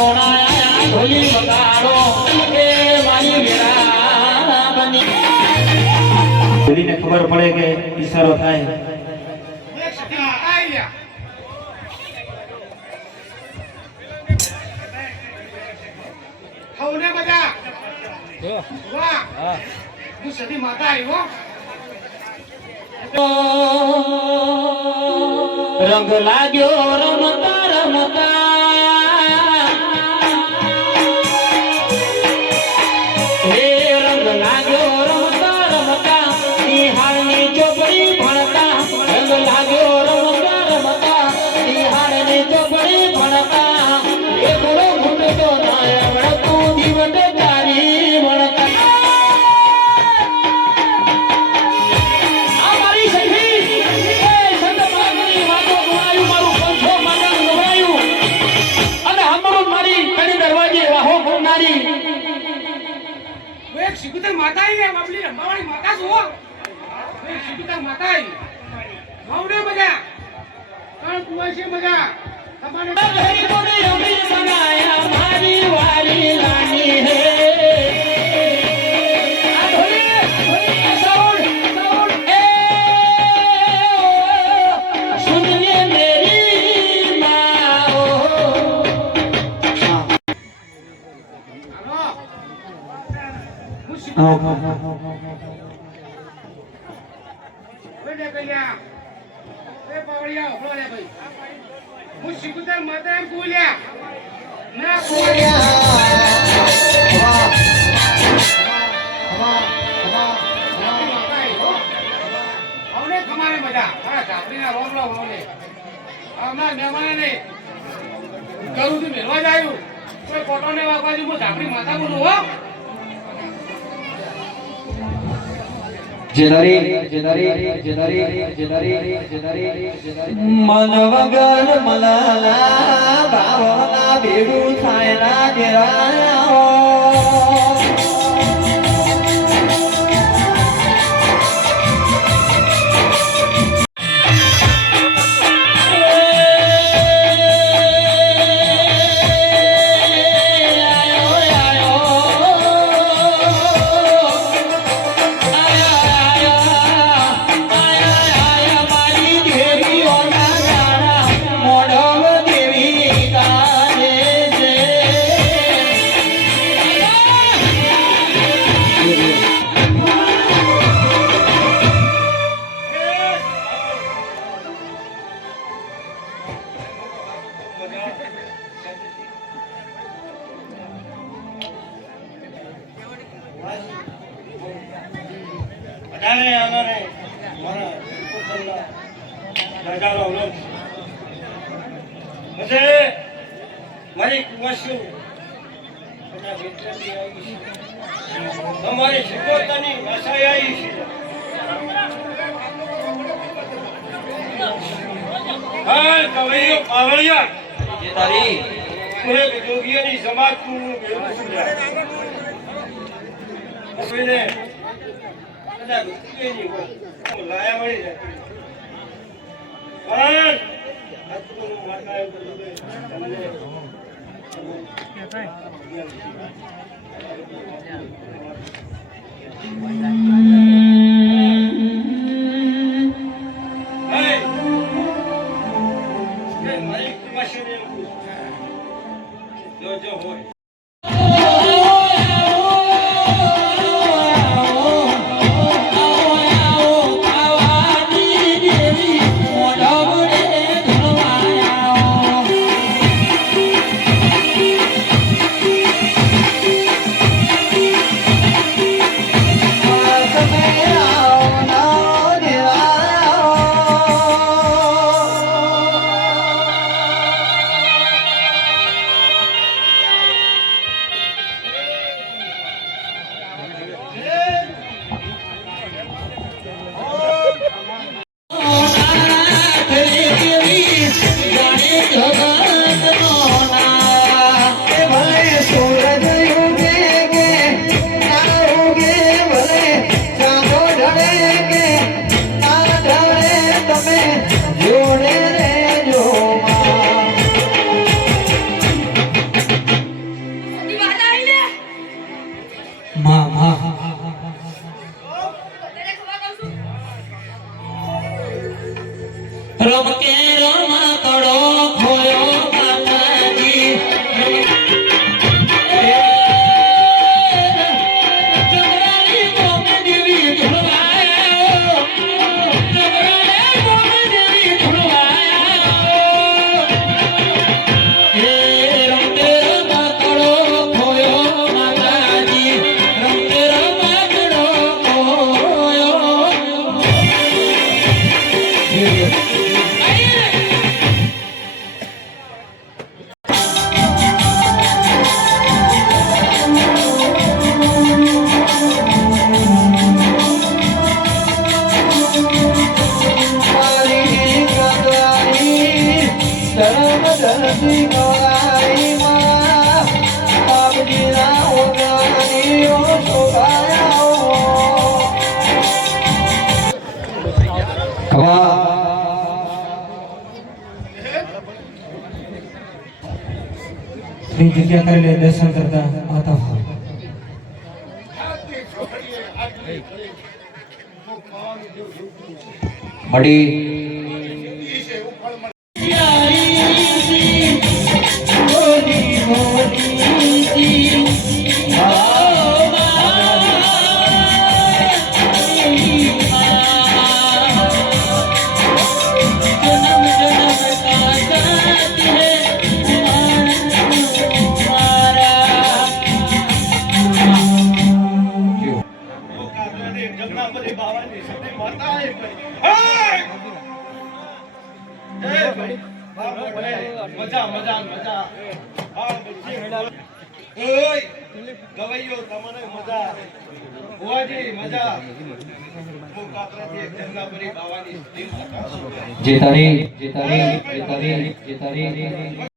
રોણાયા ઢોલી વગાડો એ મારી વેળા બની ધીરીને ખબર પડે કે ઈશારો થાય રંગ લાગ્યો રમતા રમતા હે રંગ લાગ્યો રમતા રમતા નિહાળની ચોપડી ભણતા રંગ લાગ્યો રમતા રમતા નિહાળની ચોપડી ભણતા એ બોલો ઘૂંટતો ના આવડતું દીવટ તારી વણતા શિકુતર માતા આવી ગયા બાપલી રંબાવાળી માતા છો શિકુતર માતા આવી ગાવડે મજા કણ કુવાશે મજા તમારે ઘરે કોને અમી બનાયા મારી વાલી લાની હે આ ઢોલી સાઉન્ડ એ સુનને મેરી માઓ શિકુતર માતા એમ બોલ્યા ના બોલ્યા ખમારે મજા મારા ઝાપડીના રોમલો હોને અમારા મહેમાને નહીં કરું તું મેળવા જ આવ્યું કોઈ કોટોને વાગવા હું ઝાપડી માતા બોલું હો મન વગર મલાલા ભાવના ભેડું થાય ના ઘેરા મારી કુવાસુ તમારી શિકોતરની ભાષા આવી છે હા કવૈયો પાવળિયા જે તારી કોઈ જોગીઓની સમાજ નું મેળવું સુધાર કોઈને કદાચ ગુસ્સેની હોય લાયા મળી જાય પણ આટલું માતા એવું તમને મારી કુમાશી જો હોય તમે રમકે રમાકડો ખોયો માતાજી જગરાની મોમ દેવી ધુળવાયા જગરાને મોમ દેવી ધુળવાયા હે રમકે રમાકડો ખોયો માતાજી રમકે રમાકડો ખોયો જગ્યા કરી લે દર્શન કરતા માતા હોય મજા મજા મજા ઓય ગવાઈયો તમને મજા હોવાજી મજા મુકાત્રાથી જંગાપરી બાવાની જેતારી